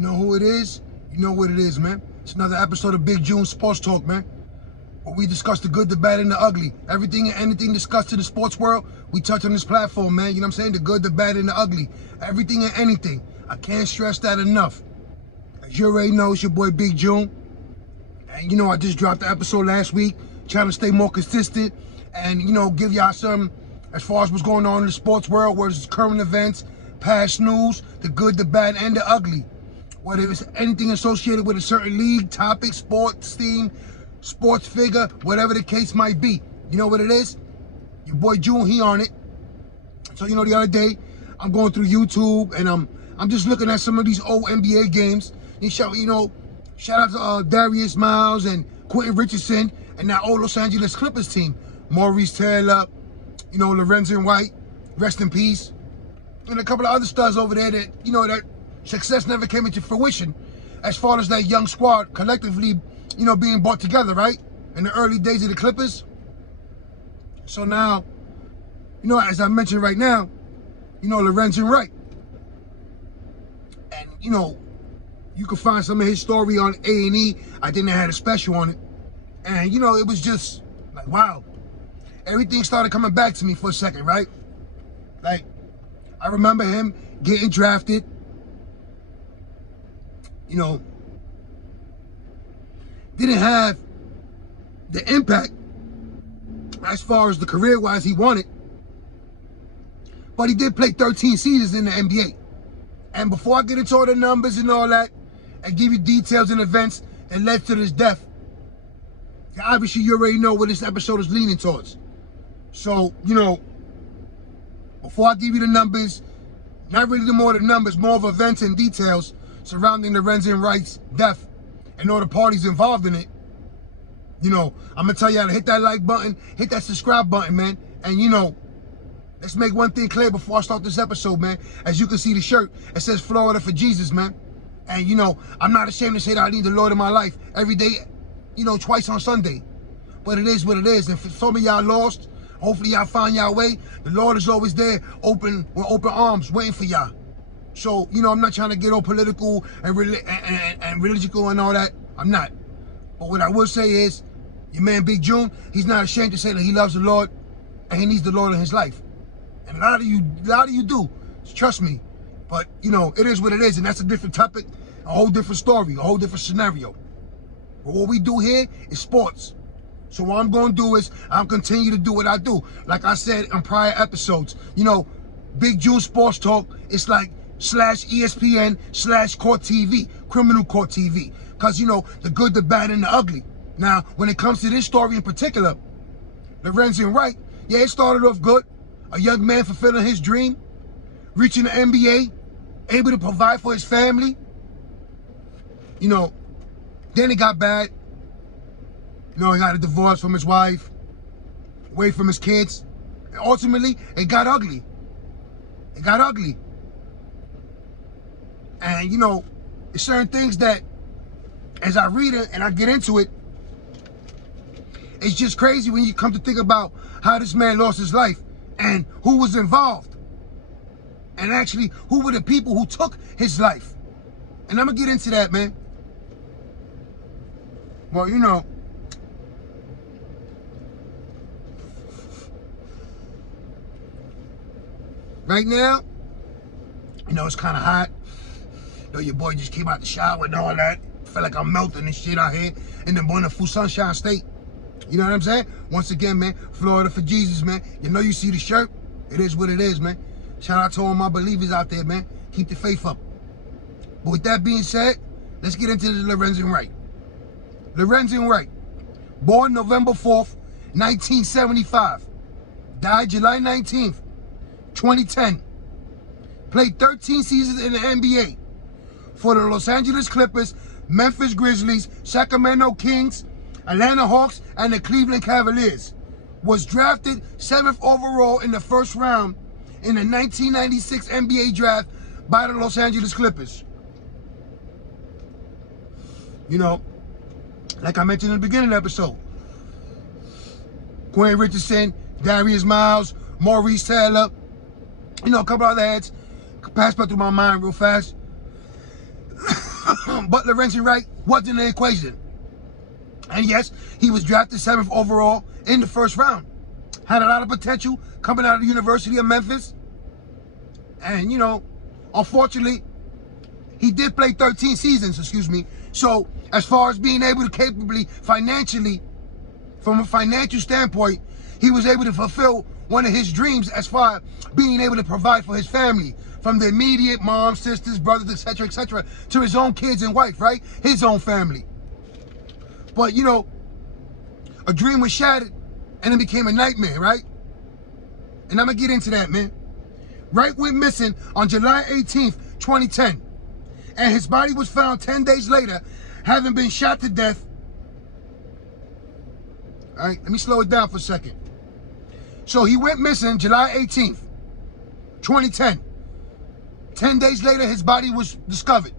know who it is? You know what it is, man. It's another episode of Big June Sports Talk, man. Where we discuss the good, the bad, and the ugly. Everything and anything discussed in the sports world, we touch on this platform, man. You know what I'm saying? The good, the bad, and the ugly. Everything and anything. I can't stress that enough. As you already know, it's your boy Big June. And you know, I just dropped the episode last week, trying to stay more consistent and, you know, give y'all some as far as what's going on in the sports world, whether it's current events, past news, the good, the bad, and the ugly. Whether it's anything associated with a certain league, topic, sports team, sports figure, whatever the case might be. You know what it is? Your boy June, he on it. So, you know, the other day, I'm going through YouTube and I'm just looking at some of these old NBA games. And shout out to Darius Miles and Quentin Richardson and that old Los Angeles Clippers team. Maurice Taylor, you know, Lorenzen Wright, rest in peace. And a couple of other stars over there that, you know, that success never came into fruition as far as that young squad collectively, you know, being brought together, right? In the early days of the Clippers. So now, you know, as I mentioned right now, you know, Lorenzen Wright. And, you know, you can find some of his story on A&E. I think they had a special on it. And, you know, it was just like, wow. Everything started coming back to me for a second, right? Like, I remember him getting drafted. You know, didn't have the impact as far as the career-wise he wanted. But he did play 13 seasons in the NBA. And before I get into all the numbers and all that, and give you details and events that led to this death, obviously you already know what this episode is leaning towards. So, you know, before I give you the numbers, not really the numbers, more of events and details surrounding Lorenzen Wright's death and all the parties involved in it, you know, I'm gonna tell y'all to hit that like button, hit that subscribe button, man. And you know, let's make one thing clear before I start this episode, man. As you can see the shirt, it says Florida for Jesus, man. And you know, I'm not ashamed to say that I need the Lord in my life every day, you know, twice on Sunday. But it is what it is. And for some of y'all lost, hopefully y'all find y'all way. The Lord is always there, with open arms, waiting for y'all. So, you know, I'm not trying to get all political and religious and all that. I'm not. But what I will say is, your man Big June, he's not ashamed to say that he loves the Lord and he needs the Lord in his life. And a lot of you do. Trust me. But, you know, it is what it is, and that's a different topic, a whole different story, a whole different scenario. But what we do here is sports. So what I'm going to do is I'm continue to do what I do. Like I said in prior episodes, you know, Big June Sports Talk, it's like /ESPN /Court TV, Criminal Court TV. Because, you know, the good, the bad, and the ugly. Now, when it comes to this story in particular, Lorenzen Wright, yeah, it started off good. A young man fulfilling his dream, reaching the NBA, able to provide for his family. You know, then it got bad. You know, he got a divorce from his wife, away from his kids. And ultimately, it got ugly. It got ugly. And, you know, there's certain things that, as I read it and I get into it, it's just crazy when you come to think about how this man lost his life and who was involved. And actually, who were the people who took his life. And I'm going to get into that, man. Well, you know, right now, you know, it's kind of hot. You know, your boy just came out the shower and all that. Feel like I'm melting and shit out here in the wonderful Sunshine State. You know what I'm saying? Once again, man, Florida for Jesus, man. You know, you see the shirt. It is what it is, man. Shout out to all my believers out there, man. Keep the faith up. But with that being said, let's get into the Lorenzen Wright. Lorenzen Wright, born November 4th, 1975. Died July 19th, 2010. Played 13 seasons in the NBA for the Los Angeles Clippers, Memphis Grizzlies, Sacramento Kings, Atlanta Hawks, and the Cleveland Cavaliers. Was drafted 7th overall in the first round in the 1996 NBA draft by the Los Angeles Clippers. You know, like I mentioned in the beginning of the episode, Quentin Richardson, Darius Miles, Maurice Taylor, you know, a couple other heads passed by through my mind real fast. But Lorenzen Wright wasn't in the equation. And yes, he was drafted 7th overall in the first round. Had a lot of potential coming out of the University of Memphis. And, you know, unfortunately, he did play 13 seasons, So, as far as being able to capably, financially, from a financial standpoint, he was able to fulfill one of his dreams as far as being able to provide for his family, from the immediate mom, sisters, brothers, etc., to his own kids and wife, right? His own family. But, you know, a dream was shattered and it became a nightmare, right? And I'm going to get into that, man. Wright went missing on July 18th, 2010. And his body was found 10 days later, having been shot to death. All right, let me slow it down for a second. So he went missing July 18th, 2010. 10 days later, his body was discovered.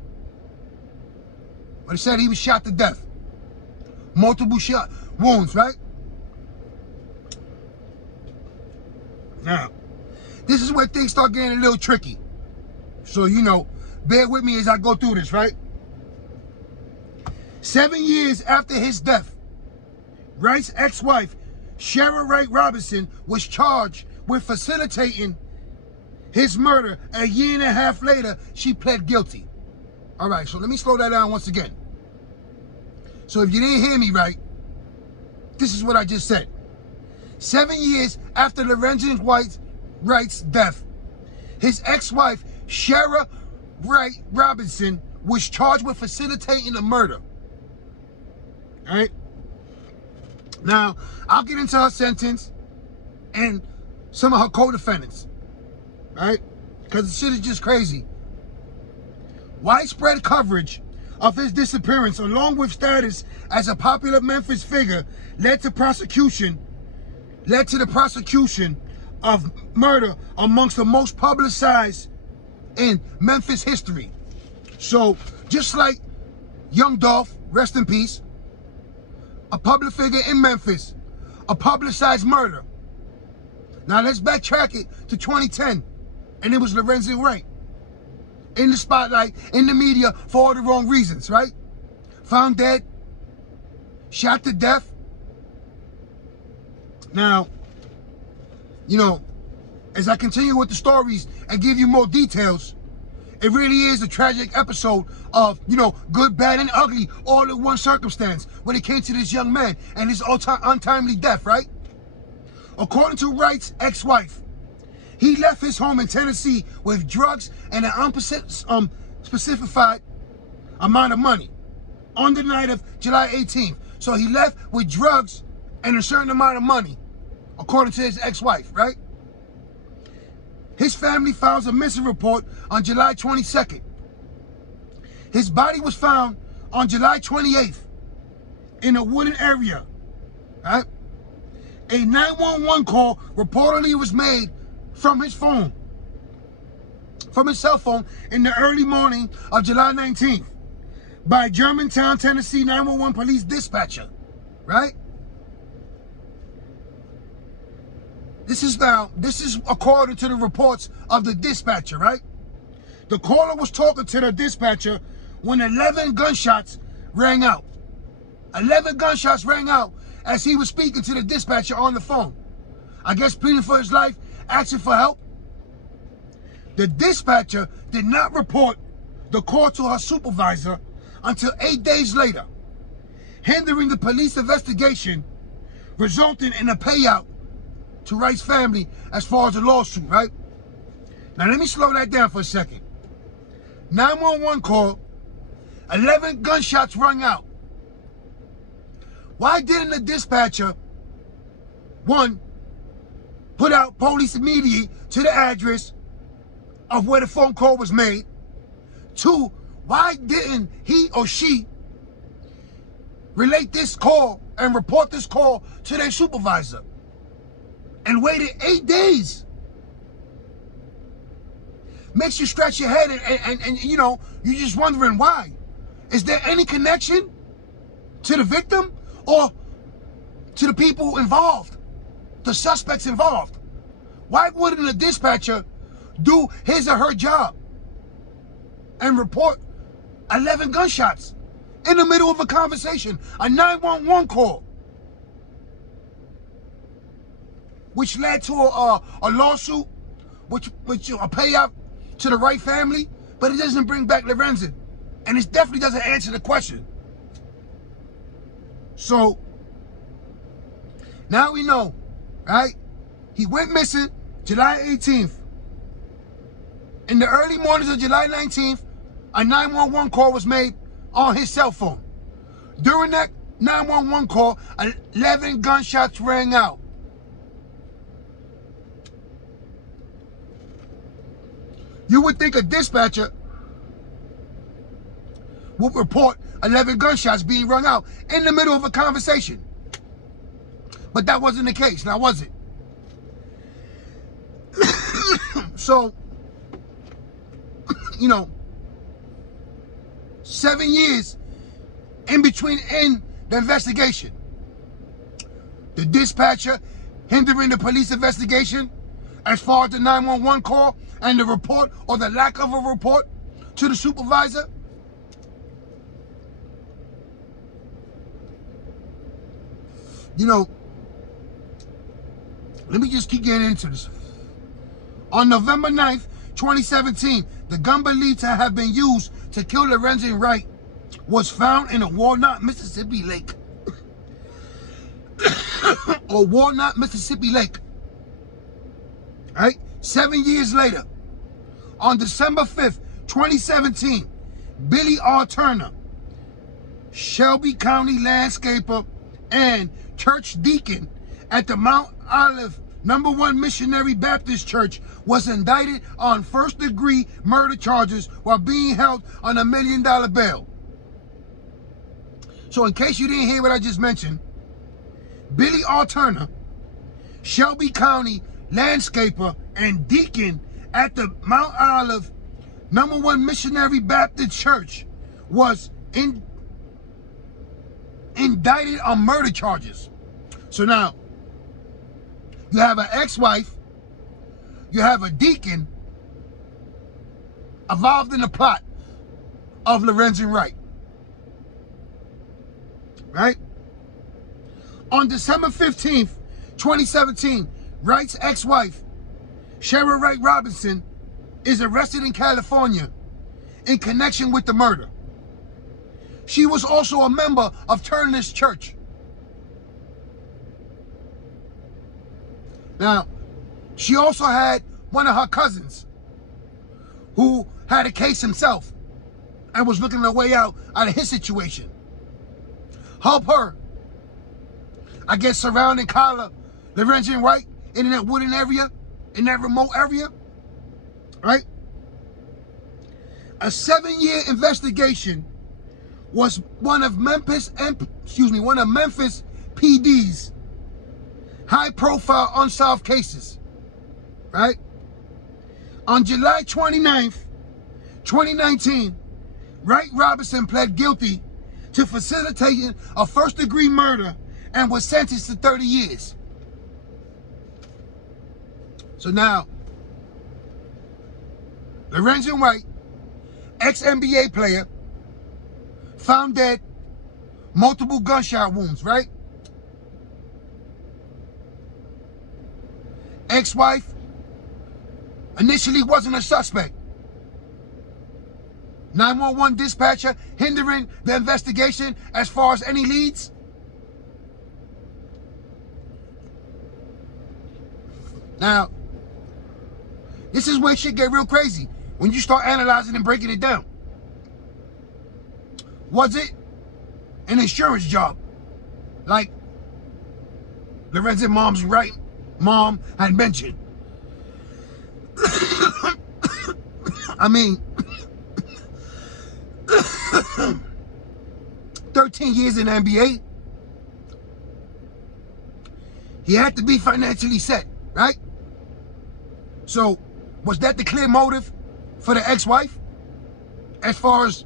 But it said he was shot to death. Multiple shot wounds, right? Now, this is where things start getting a little tricky. So, you know, bear with me as I go through this, right? 7 years after his death, Wright's ex-wife, Shara Wright Robinson, was charged with facilitating his murder. A year and a half later, she pled guilty. All right, so let me slow that down once again. So if you didn't hear me right, this is what I just said. 7 years after Lorenzen Wright's death, his ex-wife, Shara Wright Robinson, was charged with facilitating the murder. All right? Now, I'll get into her sentence and some of her co-defendants. All right? Because the shit is just crazy. Widespread coverage of his disappearance, along with status as a popular Memphis figure, led to the prosecution of murder amongst the most publicized in Memphis history. So, just like Young Dolph, rest in peace, a public figure in Memphis, a publicized murder. Now let's backtrack it to 2010, and it was Lorenzen Wright in the spotlight, in the media, for all the wrong reasons, right? Found dead, shot to death. Now, you know, as I continue with the stories and give you more details, it really is a tragic episode of, you know, good, bad, and ugly, all in one circumstance when it came to this young man and his untimely death, right? According to Wright's ex-wife, he left his home in Tennessee with drugs and an unspecified amount of money on the night of July 18th. So he left with drugs and a certain amount of money, according to his ex-wife, right? His family files a missing report on July 22nd. His body was found on July 28th in a wooded area, right? A 911 call reportedly was made from his phone, from his cell phone, in the early morning of July 19th by Germantown, Tennessee 911 police dispatcher, right? This is according to the reports of the dispatcher, right? The caller was talking to the dispatcher when 11 gunshots rang out. 11 gunshots rang out as he was speaking to the dispatcher on the phone. I guess pleading for his life, asking for help. The dispatcher did not report the call to her supervisor until 8 days later, hindering the police investigation, resulting in a payout to Wright's family as far as the lawsuit, right? Now let me slow that down for a second. 911 call, 11 gunshots rung out. Why didn't the dispatcher, one, put out police immediately to the address of where the phone call was made? Two, why didn't he or she relate this call and report this call to their supervisor and waited 8 days? Makes you scratch your head and you know, you're just wondering why. Is there any connection to the victim or to the people involved, the suspects involved? Why wouldn't a dispatcher do his or her job and report 11 gunshots in the middle of a conversation, a 911 call, which led to a lawsuit, which a payout to the Wright family, but it doesn't bring back Lorenzen, and it definitely doesn't answer the question. So now we know, right? He went missing July 18th. In the early mornings of July 19th, a 911 call was made on his cell phone. During that 911 call, 11 gunshots rang out. You would think a dispatcher would report 11 gunshots being rung out in the middle of a conversation. But that wasn't the case, now was it? So, you know, 7 years in between the investigation. The dispatcher hindering the police investigation as far as the 911 call and the report or the lack of a report to the supervisor. You know, let me just keep getting into this. On November 9th, 2017, the gun believed to have been used to kill Lorenzen Wright was found in a Walnut, Mississippi lake. Or Walnut, Mississippi lake. Right? 7 years later, on December 5th, 2017, Billy R. Turner, Shelby County landscaper and church deacon at the Mount Olive No. 1 Missionary Baptist Church, was indicted on first-degree murder charges while being held on $1 million bail. So in case you didn't hear what I just mentioned, Billy R. Turner, Shelby County landscaper and deacon at the Mount Olive No. 1 Missionary Baptist Church, was indicted on murder charges. So now, you have an ex-wife, you have a deacon involved in the plot of Lorenzen Wright. Right? On December 15th, 2017, Wright's ex-wife, Cheryl Wright Robinson, is arrested in California in connection with the murder. She was also a member of Turner's church. Now, she also had one of her cousins who had a case himself and was looking a way out of his situation. Help her, I guess, surrounding Kyla Lorenzen Wright in that wooded area, in that remote area, right? A 7-year investigation was one of Memphis PD's high-profile unsolved cases, right? On July 29th, 2019, Wright Robinson pled guilty to facilitating a first-degree murder and was sentenced to 30 years. So now, Lorenzen Wright, ex-NBA player, found dead, multiple gunshot wounds, right? Ex-wife initially wasn't a suspect. 911 dispatcher hindering the investigation as far as any leads. Now, this is where shit get real crazy when you start analyzing and breaking it down. Was it an insurance job, like Lorenzen mom's mom had mentioned? I mean, 13 years in the NBA. He had to be financially set, right? So, was that the clear motive for the ex-wife as far as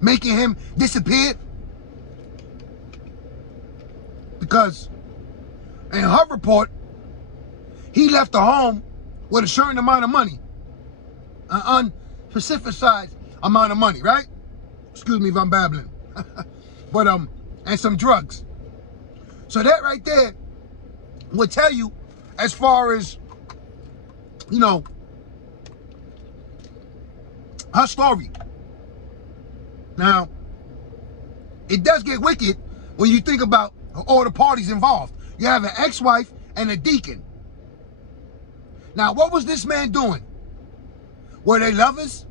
making him disappear? Because in her report, he left the home with a certain amount of money, an unspecified amount of money, right? Excuse me if I'm babbling. But and some drugs. So that right there will tell you, as far as, you know, her story. Now, it does get wicked when you think about all the parties involved. You have an ex-wife and a deacon. Now, what was this man doing? Were they lovers?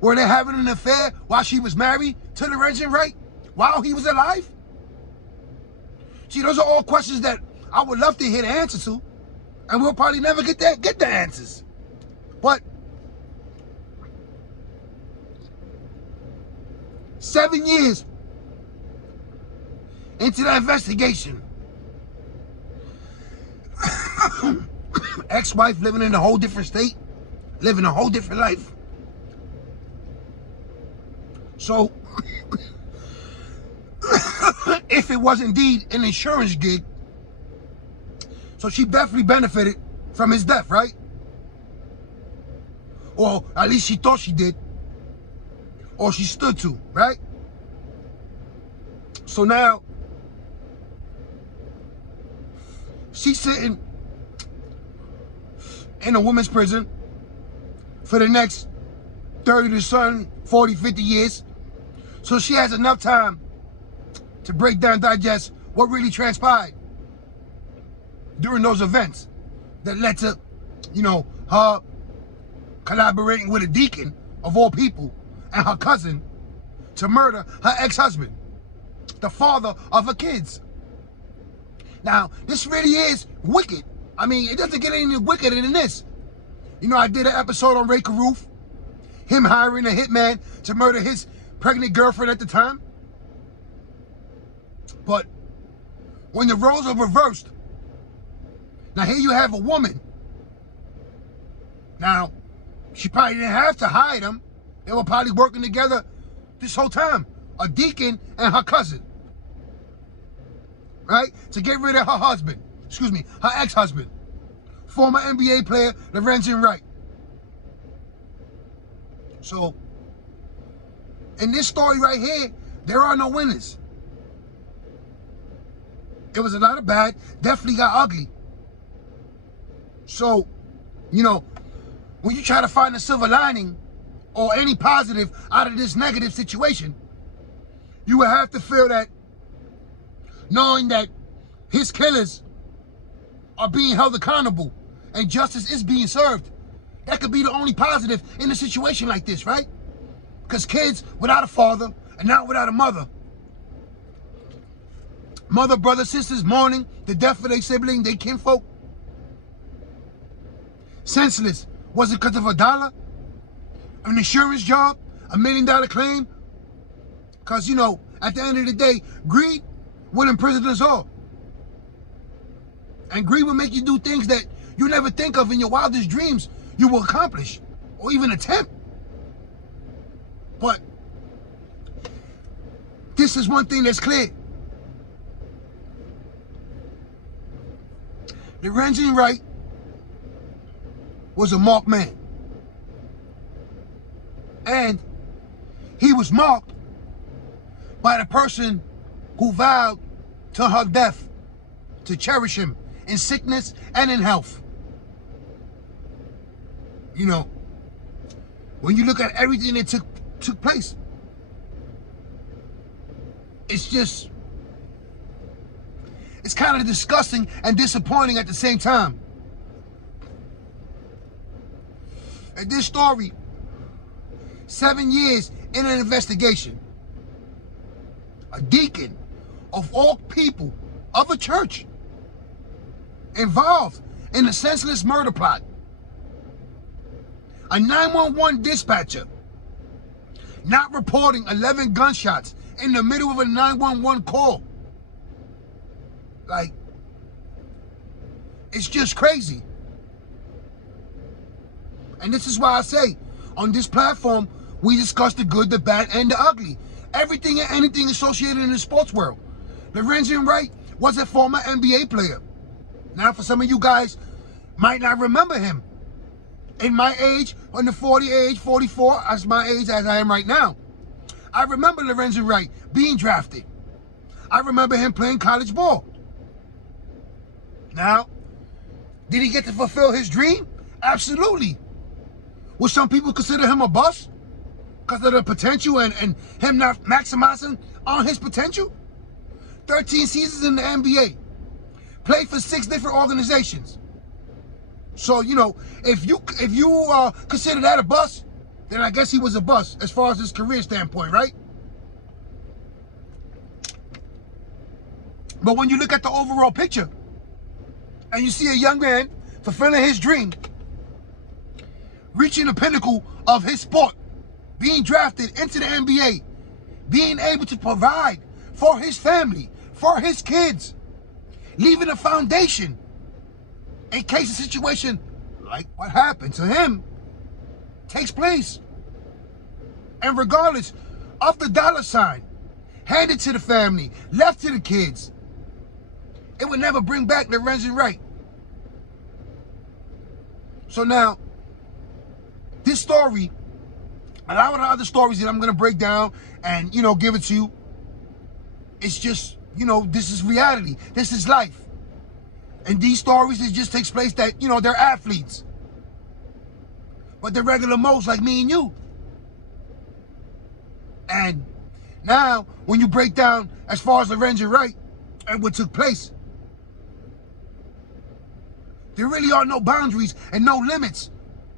Were they having an affair while she was married to Lorenzen Wright? While he was alive? See, those are all questions that I would love to hear the answer to. And we'll probably never get the answers. But 7 years into the investigation, ex-wife living in a whole different state, living a whole different life. So, if it was indeed an insurance gig, so she definitely benefited from his death, right? Or at least she thought she did. Or she stood to, right? So now, she's sitting in a women's prison for the next 30 to 40, 50 years. So she has enough time to break down, digest what really transpired during those events that led to, you know, her collaborating with a deacon, of all people, and her cousin to murder her ex-husband, the father of her kids. Now, this really is wicked. I mean, it doesn't get any wickeder than this. You know, I did an episode on Ray Caruth, him hiring a hitman to murder his pregnant girlfriend at the time. But when the roles are reversed, now here you have a woman. Now, she probably didn't have to hire them. They were probably working together this whole time. A deacon and her cousin. Right? To get rid of her husband. Excuse me, her ex-husband. Former NBA player, Lorenzen Wright. So, in this story right here, there are no winners. It was a lot of bad, definitely got ugly. So, you know, when you try to find a silver lining or any positive out of this negative situation, you would have to feel that knowing that his killers are being held accountable and justice is being served. That could be the only positive in a situation like this, right? Because kids without a father and not without a mother. Mother, brother, sisters mourning the death of their sibling, their kinfolk. Senseless. Was it because of $1? An insurance job? $1 million claim? Because, you know, at the end of the day, greed will imprison us all. And greed will make you do things that you never think of in your wildest dreams you will accomplish or even attempt. But this is one thing that's clear. Lorenzen Wright was a marked man. And he was marked by the person who vowed to her death to cherish him in sickness and in health. You know, when you look at everything that took place, it's kind of disgusting and disappointing at the same time. And this story, 7 years in an investigation, a deacon of all people of a church involved in a senseless murder plot, a 911 dispatcher not reporting 11 gunshots in the middle of a 911 call. Like, it's just crazy. And this is why I say, on this platform, we discuss the good, the bad, and the ugly. Everything and anything associated in the sports world. Lorenzen Wright was a former NBA player. Now, for some of you guys, might not remember him. in my age, in the 40 age, 44, that's my age as I am right now. I remember Lorenzen Wright being drafted. I remember him playing college ball. Now, did he get to fulfill his dream? Absolutely. Would some people consider him a bust because of the potential and him not maximizing on his potential? 13 seasons in the NBA. Played for 6 different organizations. So, you know, if you consider that a bust, then I guess he was a bust as far as his career standpoint, right? But when you look at the overall picture and you see a young man fulfilling his dream, reaching the pinnacle of his sport, being drafted into the NBA, being able to provide for his family, for his kids, leaving a foundation in case a situation like what happened to him takes place. And regardless of the dollar sign handed to the family, left to the kids, it would never bring back Lorenzen Wright. So now, this story, a lot of the other stories that I'm going to break down and, you know, give it to you, it's just, you know, this is reality. This is life. And these stories, it just takes place that, you know, they're athletes. But they're regular moles like me and you. And now, when you break down as far as Lorenzen Wright and what took place, there really are no boundaries and no limits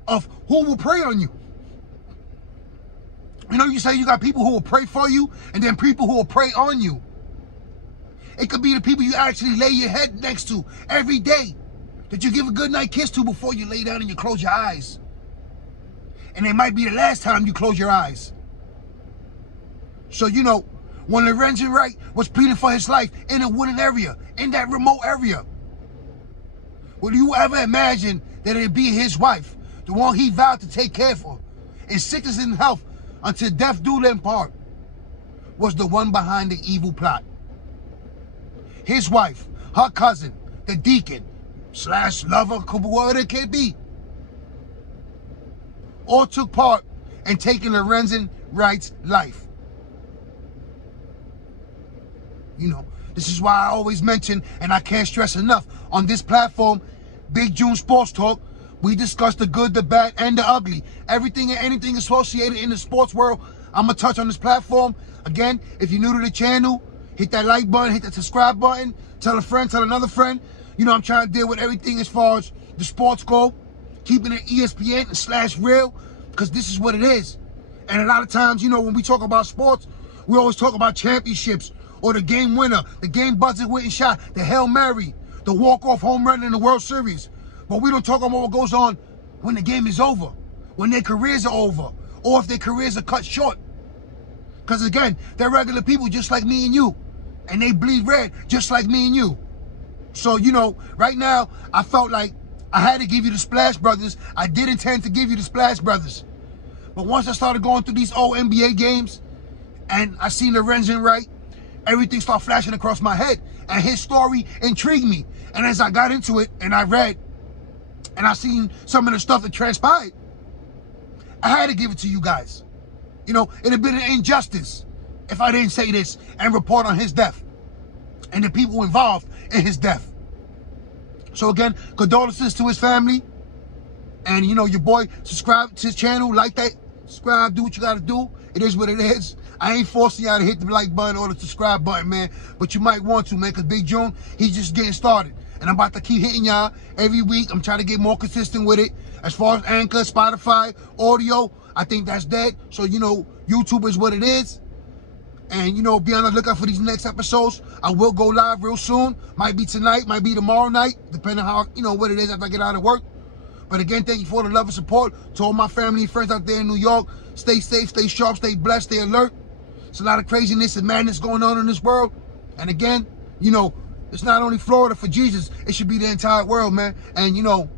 of who will prey on you. You know, you say you got people who will pray for you and then people who will prey on you. It could be the people you actually lay your head next to every day, that you give a good night kiss to before you lay down and you close your eyes. And it might be the last time you close your eyes. So, you know, when Lorenzen Wright was pleading for his life in a wooded area, in that remote area, would you ever imagine that it'd be his wife, the one he vowed to take care of, in sickness and health until death do them part, was the one behind the evil plot? His wife, her cousin, the deacon, / lover, whatever it could be, all took part in taking Lorenzen Wright's life. You know, this is why I always mention, and I can't stress enough, on this platform, Big June Sports Talk, we discuss the good, the bad, and the ugly. Everything and anything associated in the sports world, I'm going to touch on this platform. Again, if you're new to the channel, hit that like button, hit that subscribe button, tell a friend, tell another friend. You know, I'm trying to deal with everything as far as the sports go, keeping it ESPN / real, because this is what it is. And a lot of times, you know, when we talk about sports, we always talk about championships, or the game winner, the game buzzer winning shot, the Hail Mary, the walk-off home run in the World Series. But we don't talk about what goes on when the game is over, when their careers are over, or if their careers are cut short. Because again, they're regular people just like me and you. And they bleed red just like me and you. So, you know, right now, I felt like I had to give you the Splash Brothers. I did intend to give you the Splash Brothers. But once I started going through these old NBA games, and I seen Lorenzen Wright, everything started flashing across my head. And his story intrigued me. And as I got into it, and I read, and I seen some of the stuff that transpired, I had to give it to you guys. You know, it'd have been an injustice if I didn't say this and report on his death and the people involved in his death. So again, condolences to his family. And you know, your boy, subscribe to his channel, like that, subscribe, do what you gotta do. It is what it is. I ain't forcing y'all to hit the like button or the subscribe button, man. But you might want to, man, because Big June, he's just getting started. And I'm about to keep hitting y'all every week. I'm trying to get more consistent with it. As far as Anchor, Spotify, audio, I think that's dead. So, you know, YouTube is what it is. And, you know, be on the lookout for these next episodes. I will go live real soon. Might be tonight, might be tomorrow night, depending on how, you know, what it is after I get out of work. But again, thank you for the love and support. To all my family and friends out there in New York, stay safe, stay sharp, stay blessed, stay alert. It's a lot of craziness and madness going on in this world. And again, you know, it's not only Florida for Jesus. It should be the entire world, man. And, you know,